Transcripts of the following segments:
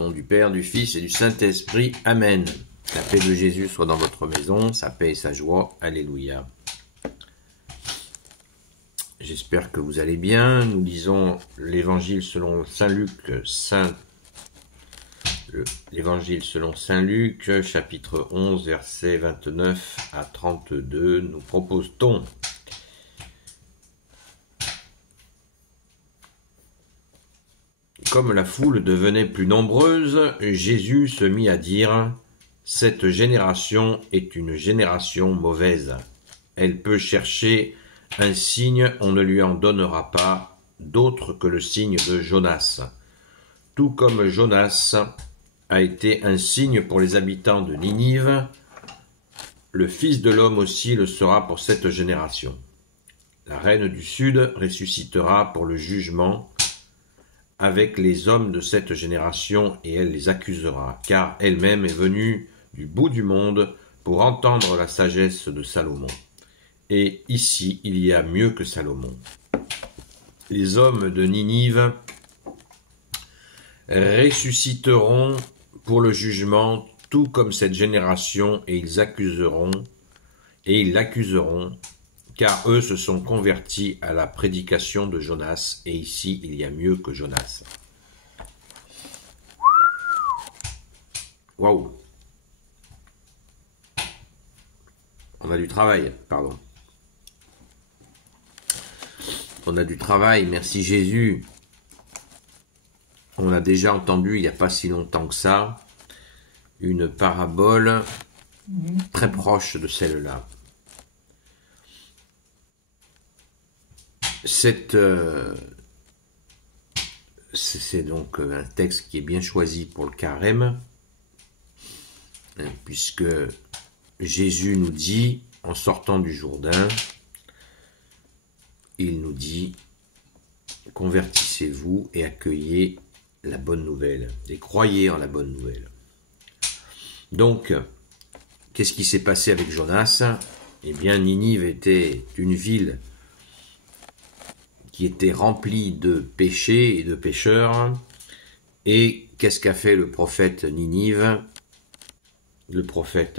Au nom du Père, du Fils et du Saint-Esprit. Amen. La paix de Jésus soit dans votre maison, sa paix et sa joie. Alléluia. J'espère que vous allez bien. Nous lisons l'Évangile selon Saint Luc, l'Évangile selon Saint Luc, chapitre 11, versets 29 à 32. Nous propose-t-on. Comme la foule devenait plus nombreuse, Jésus se mit à dire : « Cette génération est une génération mauvaise. Elle peut chercher un signe, on ne lui en donnera pas d'autre que le signe de Jonas. Tout comme Jonas a été un signe pour les habitants de Ninive, le Fils de l'homme aussi le sera pour cette génération. La reine du Sud ressuscitera pour le jugement avec les hommes de cette génération, et elle les accusera, car elle-même est venue du bout du monde pour entendre la sagesse de Salomon. Et ici, il y a mieux que Salomon. Les hommes de Ninive ressusciteront pour le jugement, tout comme cette génération, et ils l'accuseront, car eux se sont convertis à la prédication de Jonas, et ici il y a mieux que Jonas. Waouh! On a du travail, pardon. On a du travail, merci Jésus. On a déjà entendu, il n'y a pas si longtemps que ça, une parabole très proche de celle-là. C'est donc un texte qui est bien choisi pour le carême, puisque Jésus nous dit, en sortant du Jourdain, il nous dit « Convertissez-vous et accueillez la bonne nouvelle, et croyez en la bonne nouvelle. » Donc, qu'est-ce qui s'est passé avec Jonas? Eh bien, Ninive était une ville qui était rempli de péchés et de pécheurs. Et qu'est-ce qu'a fait le prophète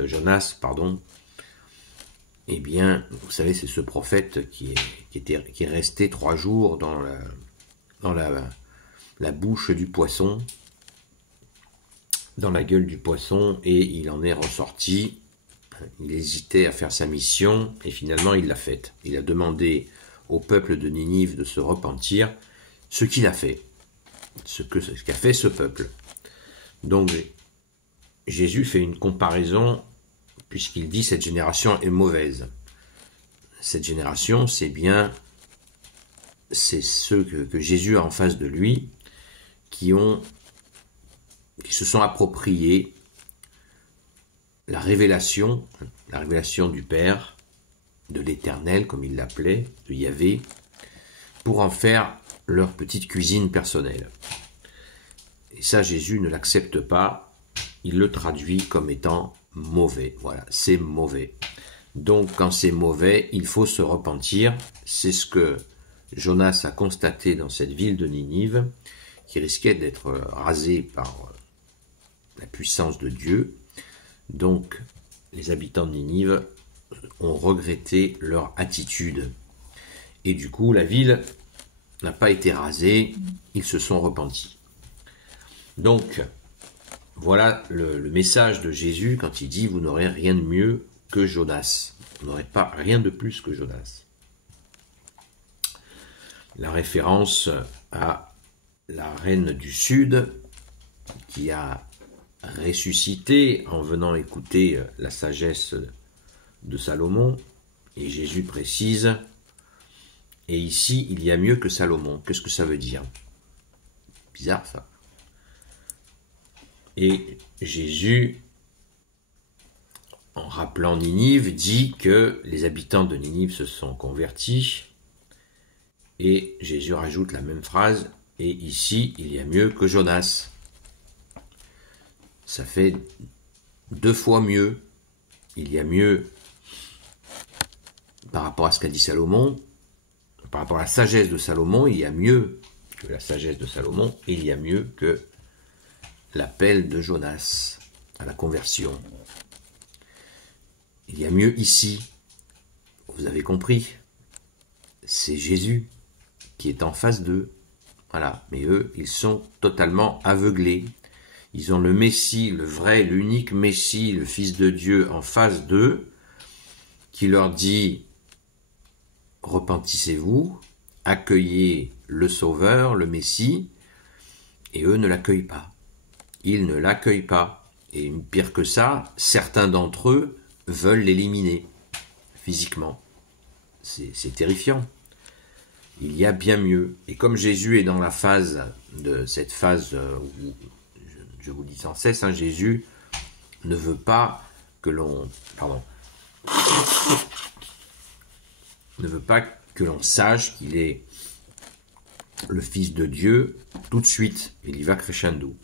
Jonas, pardon? Eh bien, vous savez, c'est ce prophète qui est resté 3 jours dans la bouche du poisson, dans la gueule du poisson, et il en est ressorti. Il hésitait à faire sa mission, et finalement il l'a faite. Il a demandé au peuple de Ninive de se repentir, ce qu'il a fait, ce qu'a fait ce peuple. Donc Jésus fait une comparaison, puisqu'il dit cette génération est mauvaise. Cette génération, c'est ceux que Jésus a en face de lui, qui se sont appropriés la révélation du Père, de l'Éternel, comme il l'appelait, de Yahvé, pour en faire leur petite cuisine personnelle. Et ça, Jésus ne l'accepte pas, il le traduit comme étant mauvais. Voilà, c'est mauvais. Donc, quand c'est mauvais, il faut se repentir. C'est ce que Jonas a constaté dans cette ville de Ninive, qui risquait d'être rasée par la puissance de Dieu. Donc, les habitants de Ninive ont regretté leur attitude. Et du coup, la ville n'a pas été rasée, ils se sont repentis. Donc, voilà le message de Jésus quand il dit « Vous n'aurez rien de mieux que Jonas. Vous n'aurez pas rien de plus que Jonas. » La référence à la reine du Sud qui a ressuscité en venant écouter la sagesse de Salomon, et Jésus précise « Et ici, il y a mieux que Salomon. » Qu'est-ce que ça veut dire? Bizarre, ça. Et Jésus, en rappelant Ninive, dit que les habitants de Ninive se sont convertis, et Jésus rajoute la même phrase « Et ici, il y a mieux que Jonas. » Ça fait 2 fois mieux. Il y a mieux par rapport à ce qu'a dit Salomon, par rapport à la sagesse de Salomon, il y a mieux que la sagesse de Salomon, et il y a mieux que l'appel de Jonas à la conversion. Il y a mieux ici, vous avez compris, c'est Jésus qui est en face d'eux. Voilà, mais eux, ils sont totalement aveuglés. Ils ont le Messie, le vrai, l'unique Messie, le Fils de Dieu en face d'eux, qui leur dit « Repentissez-vous, accueillez le Sauveur, le Messie », et eux ne l'accueillent pas. Ils ne l'accueillent pas. Et pire que ça, certains d'entre eux veulent l'éliminer physiquement. C'est terrifiant. Il y a bien mieux. Et comme Jésus est dans la phase de cette phase où, je vous dis sans cesse, hein, Jésus ne veut pas que l'on... ne veut pas que l'on sache qu'il est le Fils de Dieu tout de suite. Il y va crescendo.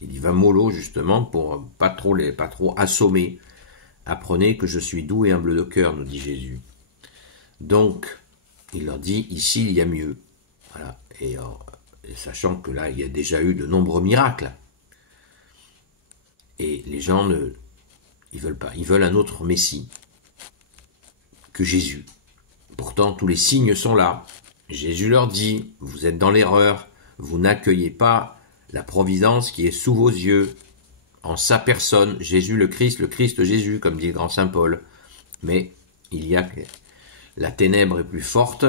Il y va mollo justement pour pas trop assommer. Apprenez que je suis doux et humble de cœur, nous dit Jésus. Donc, il leur dit, ici, il y a mieux. Voilà. Et sachant que là, il y a déjà eu de nombreux miracles. Et les gens ils veulent pas. Ils veulent un autre Messie que Jésus. Pourtant, tous les signes sont là. Jésus leur dit, vous êtes dans l'erreur, vous n'accueillez pas la providence qui est sous vos yeux, en sa personne, Jésus le Christ Jésus, comme dit le grand Saint Paul. Mais il y a la ténèbre est plus forte,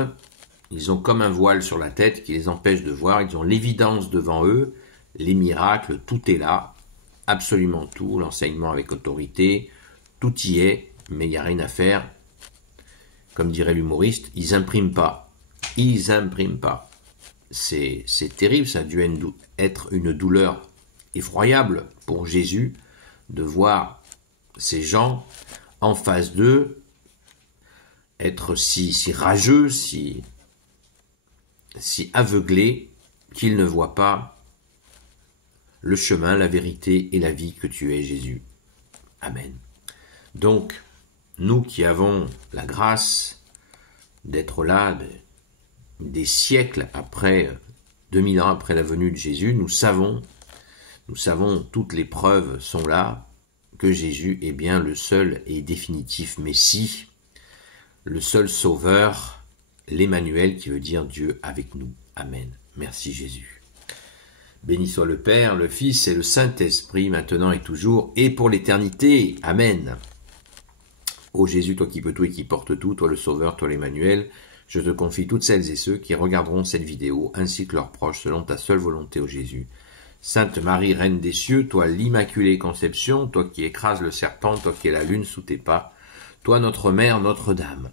ils ont comme un voile sur la tête qui les empêche de voir, ils ont l'évidence devant eux, les miracles, tout est là, absolument tout, l'enseignement avec autorité, tout y est, mais il n'y a rien à faire. Comme dirait l'humoriste, ils n'impriment pas. Ils n'impriment pas. C'est terrible, ça a dû être une douleur effroyable pour Jésus de voir ces gens en face d'eux être si rageux, si aveuglés qu'ils ne voient pas le chemin, la vérité et la vie que tu es, Jésus. Amen. Donc, nous qui avons la grâce d'être là des siècles après, 2000 ans après la venue de Jésus, nous savons, toutes les preuves sont là, que Jésus est bien le seul et définitif Messie, le seul Sauveur, l'Emmanuel qui veut dire Dieu avec nous. Amen. Merci Jésus. Béni soit le Père, le Fils et le Saint-Esprit, maintenant et toujours, et pour l'éternité. Amen. Ô Jésus, toi qui peux tout et qui portes tout, toi le Sauveur, toi l'Emmanuel, je te confie toutes celles et ceux qui regarderont cette vidéo, ainsi que leurs proches, selon ta seule volonté, ô Jésus. Sainte Marie, Reine des cieux, toi l'Immaculée Conception, toi qui écrases le serpent, toi qui es la lune sous tes pas, toi notre Mère, Notre-Dame.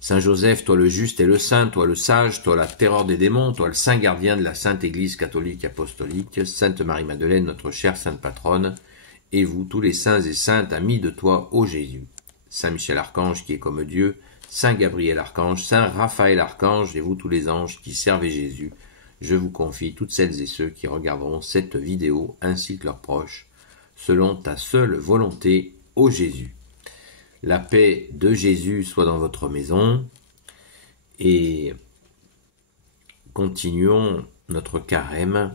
Saint Joseph, toi le juste et le saint, toi le sage, toi la terreur des démons, toi le saint gardien de la Sainte Église catholique apostolique, Sainte Marie-Madeleine, notre chère Sainte Patronne, et vous, tous les saints et saintes, amis de toi, ô Jésus. Saint Michel Archange, qui est comme Dieu, Saint Gabriel Archange, Saint Raphaël Archange, et vous tous les anges qui servez Jésus, je vous confie toutes celles et ceux qui regarderont cette vidéo, ainsi que leurs proches, selon ta seule volonté, ô Jésus. La paix de Jésus soit dans votre maison, et continuons notre carême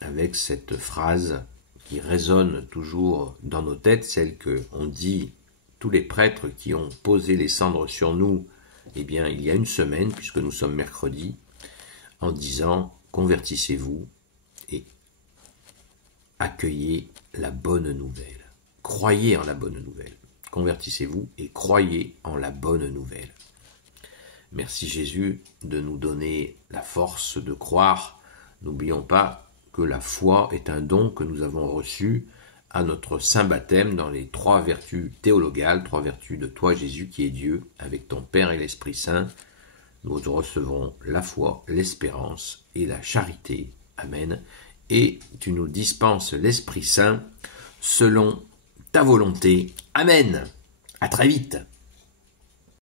avec cette phrase qui résonne toujours dans nos têtes, celle qu'on dit tous les prêtres qui ont posé les cendres sur nous, eh bien, il y a une semaine, puisque nous sommes mercredi, en disant « Convertissez-vous et accueillez la bonne nouvelle. Croyez en la bonne nouvelle. Convertissez-vous et croyez en la bonne nouvelle. » Merci Jésus de nous donner la force de croire. N'oublions pas que la foi est un don que nous avons reçu à notre saint baptême dans les 3 vertus théologales, 3 vertus de toi Jésus qui est Dieu, avec ton Père et l'Esprit Saint. Nous recevrons la foi, l'espérance et la charité. Amen. Et tu nous dispenses l'Esprit Saint selon ta volonté. Amen. À très vite.